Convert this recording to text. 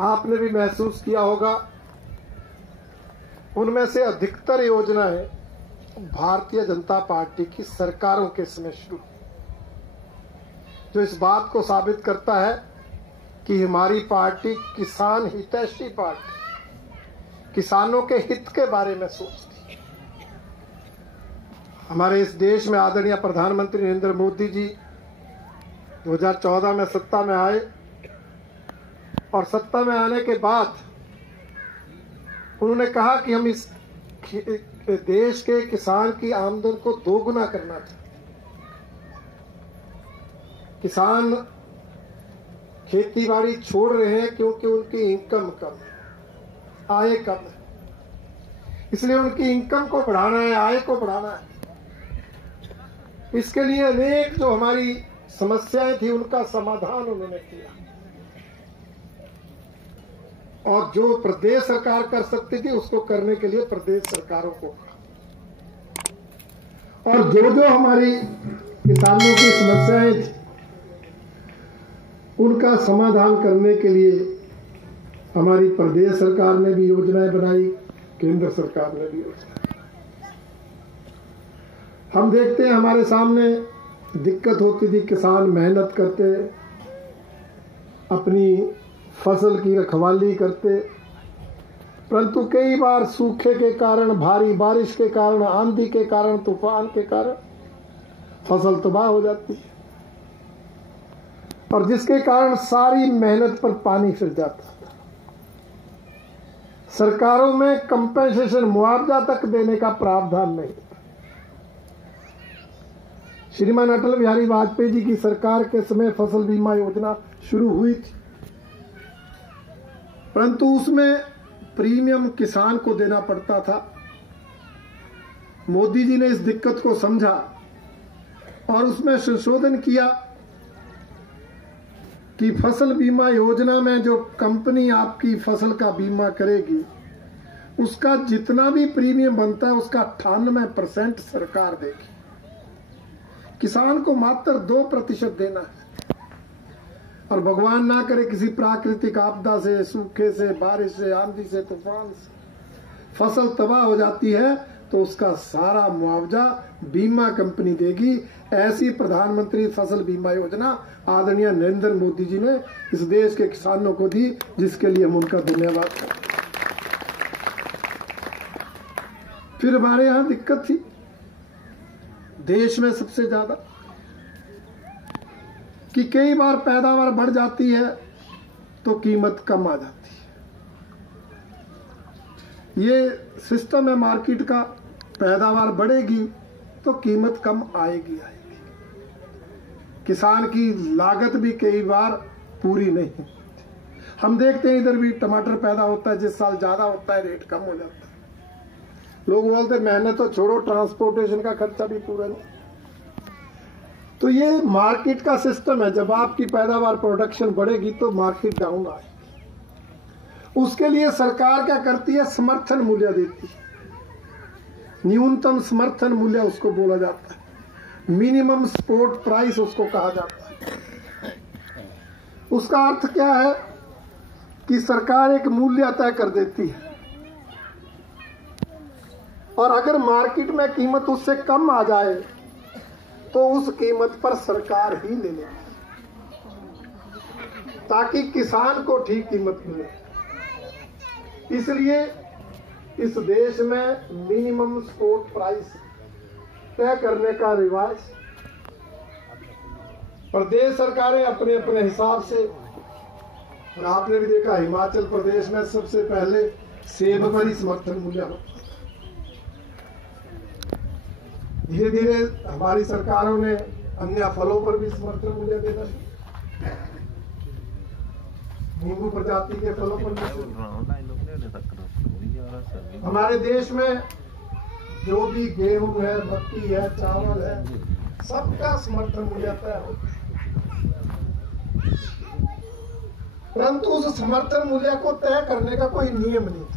आपने भी महसूस किया होगा, उनमें से अधिकतर योजनाएं भारतीय जनता पार्टी की सरकारों के समय शुरू, जो इस बात को साबित करता है कि हमारी पार्टी किसान हितैषी पार्टी, किसानों के हित के बारे में सोचती है। हमारे इस देश में आदरणीय प्रधानमंत्री नरेंद्र मोदी जी 2014 में सत्ता में आए और सत्ता में आने के बाद उन्होंने कहा कि हम इस देश के किसान की आमदन को दोगुना करना चाहते। किसान खेती बाड़ी छोड़ रहे हैं क्योंकि उनकी इनकम कम है, आय कम है, इसलिए उनकी इनकम को बढ़ाना है, आय को बढ़ाना है। इसके लिए अनेक जो हमारी समस्याएं थी उनका समाधान उन्होंने किया, और जो प्रदेश सरकार कर सकती थी उसको करने के लिए प्रदेश सरकारों को, और जो हमारी किसानों की समस्याएं थी उनका समाधान करने के लिए हमारी प्रदेश सरकार ने भी योजनाएं बनाई, केंद्र सरकार ने भी योजनाएं। हम देखते हैं हमारे सामने दिक्कत होती थी, किसान मेहनत करते, अपनी फसल की रखवाली करते, परंतु कई बार सूखे के कारण, भारी बारिश के कारण, आंधी के कारण, तूफान के कारण फसल तबाह हो जाती है, और जिसके कारण सारी मेहनत पर पानी फिर जाता था। सरकारों में कंपेंसेशन, मुआवजा तक देने का प्रावधान नहीं। श्रीमान अटल बिहारी वाजपेयी जी की सरकार के समय फसल बीमा योजना शुरू हुई थी, परंतु उसमें प्रीमियम किसान को देना पड़ता था। मोदी जी ने इस दिक्कत को समझा और उसमें संशोधन किया कि फसल बीमा योजना में जो कंपनी आपकी फसल का बीमा करेगी उसका जितना भी प्रीमियम बनता है उसका 98% सरकार देगी, किसान को मात्र 2% देना है। और भगवान ना करे किसी प्राकृतिक आपदा से, सूखे से, बारिश से, आंधी से, तूफान से फसल तबाह हो जाती है तो उसका सारा मुआवजा बीमा कंपनी देगी। ऐसी प्रधानमंत्री फसल बीमा योजना आदरणीय नरेंद्र मोदी जी ने इस देश के किसानों को दी, जिसके लिए हम उनका धन्यवाद करते हैं। फिर हमारे यहां दिक्कत थी देश में सबसे ज्यादा कि कई बार पैदावार बढ़ जाती है तो कीमत कम आ जाती है। ये सिस्टम है मार्केट का, पैदावार बढ़ेगी तो कीमत कम आएगी। किसान की लागत भी कई बार पूरी नहीं होती। हम देखते हैं इधर भी टमाटर पैदा होता है, जिस साल ज्यादा होता है रेट कम हो जाता है। लोग बोलते हैं मेहनत तो छोड़ो, ट्रांसपोर्टेशन का खर्चा भी पूरा नहीं। तो ये मार्केट का सिस्टम है, जब आपकी पैदावार, प्रोडक्शन बढ़ेगी तो मार्केट डाउन आएगी। उसके लिए सरकार क्या करती है, समर्थन मूल्य देती है। न्यूनतम समर्थन मूल्य उसको बोला जाता है, मिनिमम सपोर्ट प्राइस उसको कहा जाता है। उसका अर्थ क्या है कि सरकार एक मूल्य तय कर देती है और अगर मार्केट में कीमत उससे कम आ जाए तो उस कीमत पर सरकार ही ले लेगी ताकि किसान को ठीक कीमत मिले। इसलिए इस देश में मिनिमम सपोर्ट प्राइस तय करने का रिवाज प्रदेश सरकारें अपने अपने हिसाब से, और आपने भी देखा हिमाचल प्रदेश में सबसे पहले सेब पर ही समर्थन मूल्य होता। धीरे धीरे हमारी सरकारों ने अन्य फलों पर भी समर्थन मूल्य देना, नींबू प्रजाति के फलों पर हमारे देश में जो भी गेहूं है, मक्की है, चावल है, सबका समर्थन मूल्य तय होता है। परंतु उस समर्थन मूल्य को तय करने का कोई नियम नहीं था।